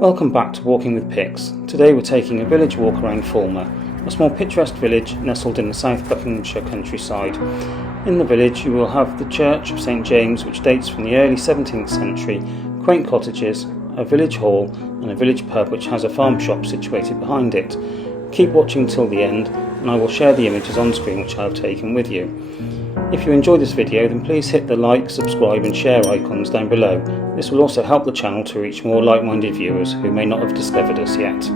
Welcome back to Walking with Pics. Today we're taking a village walk around Fulmer, a small picturesque village nestled in the South Buckinghamshire countryside. In the village you will have the Church of St James, which dates from the early 17th century, quaint cottages, a village hall and a village pub which has a farm shop situated behind it. Keep watching till the end and I will share the images on screen which I have taken with you. If you enjoyed this video, then please hit the like, subscribe and share icons down below. This will also help the channel to reach more like-minded viewers who may not have discovered us yet.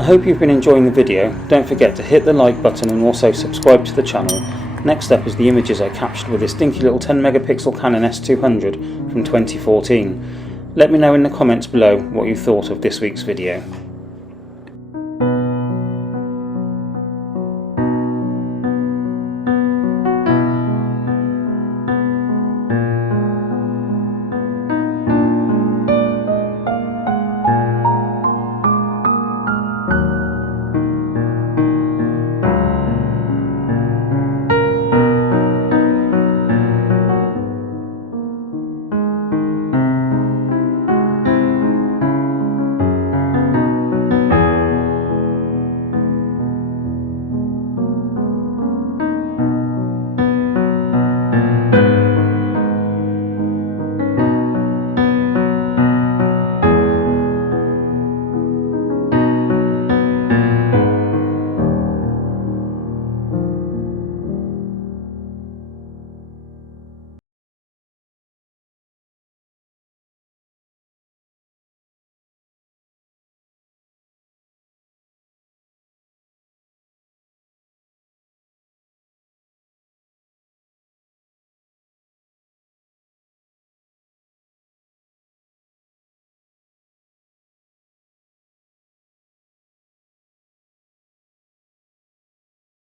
I hope you've been enjoying the video. Don't forget to hit the like button and also subscribe to the channel. Next up is the images I captured with this dinky little 10 megapixel Canon S200 from 2014. Let me know in the comments below what you thought of this week's video.